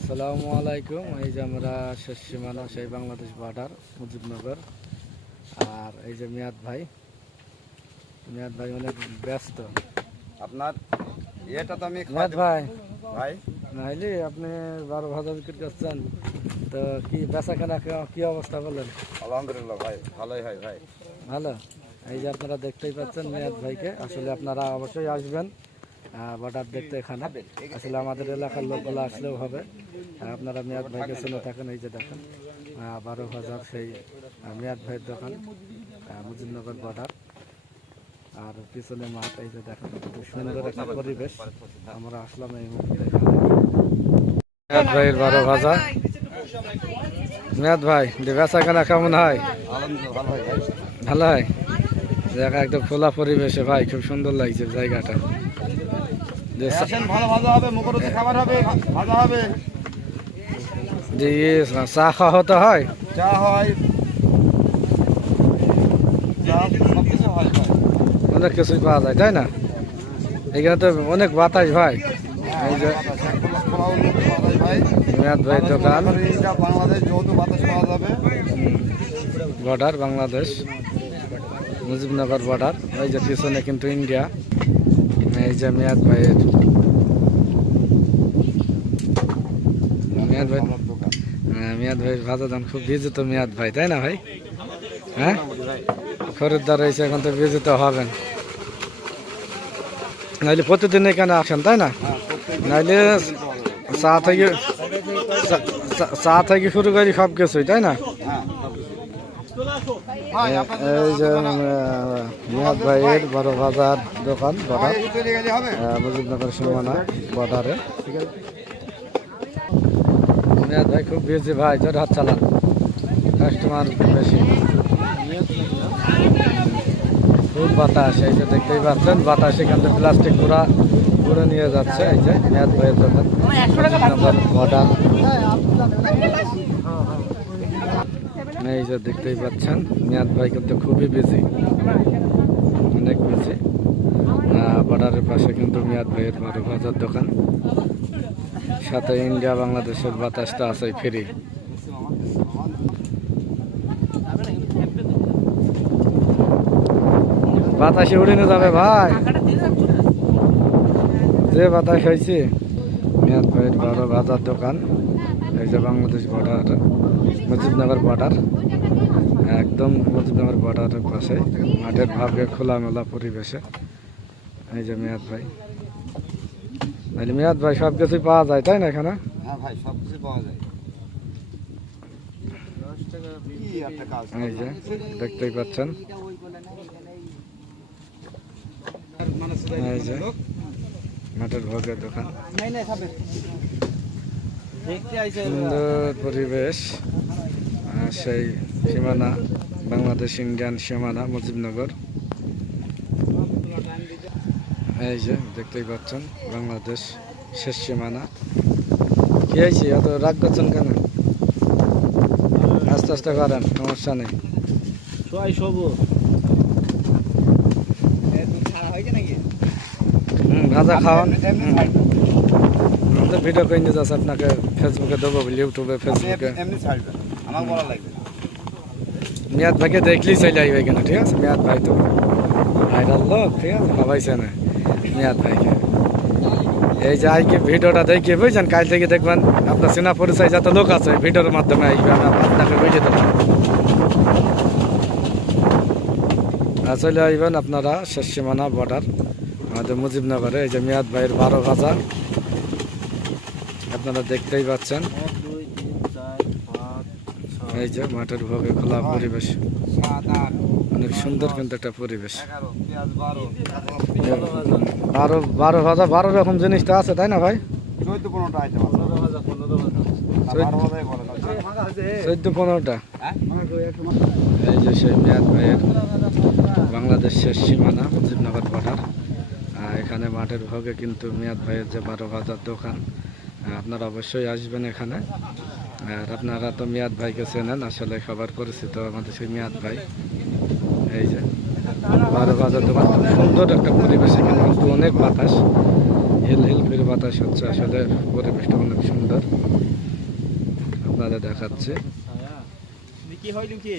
আসসালামু আলাইকুম। এই যে আমরা শেষ সীমানা সেই বাংলাদেশ বর্ডার মুজিবনগর। আর এই যে মিয়াদ ভাই মিয়াদ ভাই অনেক ব্যস্ত। আপনার এটা তো আমি মিয়াদ ভাই। ভাই। নাইলে আপনি বারো ভাজা বিক্রি করছেন তো কি বেচা কেনা কে- কি অবস্থা বলেন? আলহামদুলিল্লাহ ভাই ভালোই হয় ভাই। ভালো? এই যে আপনারা দেখতেই পাচ্ছেন মিয়াদ ভাইকে। আসলে আপনারা অবশ্যই আসবেন। বর্ডার দেখতে এখানে। আসলে আমাদের এলাকার লোকগুলো আসলেও হবে। আপনারা মিয়াদ ভাইকে শুনে থাকেন এই যে দেখেন বারো হাজার সেই মিয়াদ ভাইয়ের দোকান আহ, মুজিবনগর বর্ডার। আর পিছনে মাঠ এই যে দেখেন সুন্দর একটা পরিবেশ। আমরা আসলাম এই মুহূর্তে বারো ভাজা মিয়াদ ভাই বেচা কেনা কেমন হয়? ভালো হয়? ভালো একদম খোলা পরিবেশে ভাই খুব সুন্দর লাগছে জায়গাটা। ভালো ভালো হবে মুখরোচক খাবার হবে ভাজা হবে। যে চা খাওয়া হতে হয়? চা হয়। কিছু অনেক কিছুই পাওয়া যায় তাই না? এখানে তো অনেক বাতাস ভাই। এই যে ভাই। দোকান বাংলাদেশ যৌথ বাতাস পাওয়া যাবে। বর্ডার বাংলাদেশ। মুজিবনগর বর্ডার। এই যে পিছনে কিন্তু ইন্ডিয়া। এই যে মিয়াদ ভাইয়ের। মিয়াদ ভাই হ্যাঁ, মিয়াদ ভাই ভাজা দাম খুব বিজিত মিয়াদ ভাই তাই না ভাই? হ্যাঁ? খরিদ্দার রয়েছে এখন তো বিজিত হবেন। নাইলে প্রতিদিন এখানে আসেন তাই না? নাইলে চা থেকে চা- থেকে শুরু করি সব কিছুই তাই না? হ্যাঁ। এই যে মিয়াদ ভাইয়ের বড় বাজার দোকান বর্ডার। মুজিবনগর সীমানা বর্ডারে। ঠিক আছে ভাই খুব বিজি ভাই জোর হাত চালান। কাস্টমার বেশি। খুব বাতাস এই যে দেখতেই পাচ্ছেন বাতাস এখান থেকে প্লাস্টিক পুরা পুরো নিয়ে যাচ্ছে এই যে মিয়াদ ভাইয়ের দোকান বর্ডার। এই যে দেখতেই পাচ্ছেন মিয়াদ ভাই কিন্তু খুবই বিজি অনেক বিজি বর্ডারের পাশে কিন্তু মিয়াদ ভাইয়ের বারো বাজার দোকান। সাথে ইন্ডিয়া, বাংলাদেশের বাতাসটা আছে ফ্রি বাতাসে উড়ে নিয়ে যাবে ভাই। যে বাতাস হয়েছে। মিয়াদ ভাইয়ের বারো বাজার দোকান। এই যে বাংলাদেশ বর্ডার মুজিবনগর বর্ডার একদম মুজিবনগর বর্ডারের পাশে মাঠের ভাবে খোলামেলা পরিবেশে। এই যে মেয়াদ ভাই। তাহলে মিয়াদ ভাই সব কিছুই পাওয়া যায় তাই না এখানে? হ্যাঁ ভাই সব কিছু পাওয়া যায়। এই যে দেখতেই পাচ্ছেন। এই যে মাঠের ভোগের দোকান। সুন্দর পরিবেশ। সেই সীমানা বাংলাদেশ ইন্ডিয়ান সীমানা মুজিবনগর। এই যে দেখতেই পাচ্ছেন বাংলাদেশ শেষ সীমানা। কি হয়েছে? এত রাগ করছেন কেন? আস্তে আস্তে করেন সমস্যা নেই। হুম, ভাজা খাওয়ান। ভিডিও করে নিতে যাচ্ছে আপনাকে ফেসবুকে দেবো ইউটিউবে ফেসবুকে। মিয়াদ ভাইকে দেখলেই চলে আসবে কেন ঠিক আছে? মিয়াদ ভাই তো ভাইরাল লোক, ঠিক আছে? ভাবাইছে না মিয়াদ ভাইকে। এই যে আজকে ভিডিওটা দেখে বুঝছেন? কাল থেকে দেখবেন আপনার চেনা পরিচয় যত লোক আছে, ভিডিওর মাধ্যমে আসবে আপনাকে বুঝে দেবো। চলে আসবেন আপনারা শেষ সীমানা বর্ডার আমাদের মুজিবনগরে এই যে মিয়াদ ভাইয়ের বারো ভাজা। আপনারা দেখতেই পাচ্ছেন। এই যে মাঠের ভোগে খোলা পরিবেশ। অনেক সুন্দর কিন্তু একটা পরিবেশ। বারো। বারো বারো ভাজা বারো রকম জিনিসটা আছে তাই না ভাই? চোদ্দ পনেরোটা হ্যাঁ? এই যে সেই মিয়াদ ভাইয়ের বাংলাদেশ শেষ সীমানা মুজিবনগর বর্ডার এখানে মাঠের ভোগে কিন্তু মিয়াদ ভাইয়ের যে বারো ভাজার দোকান আপনারা অবশ্যই আসবেন এখানে। আর আপনারা তো মিয়াদ ভাইকে চেনেন, আসলে সবার পরিচিত আমাদের সেই মিয়াদ ভাই। এই যে, বারো ভাজার দোকান খুব সুন্দর একটা পরিবেশ এখানে, কিন্তু অনেক বাতাস, হিল হিল ফিরে বাতাস হচ্ছে, আসলে পরিবেশটা অনেক সুন্দর। আপনাদের দেখাচ্ছে। কি কি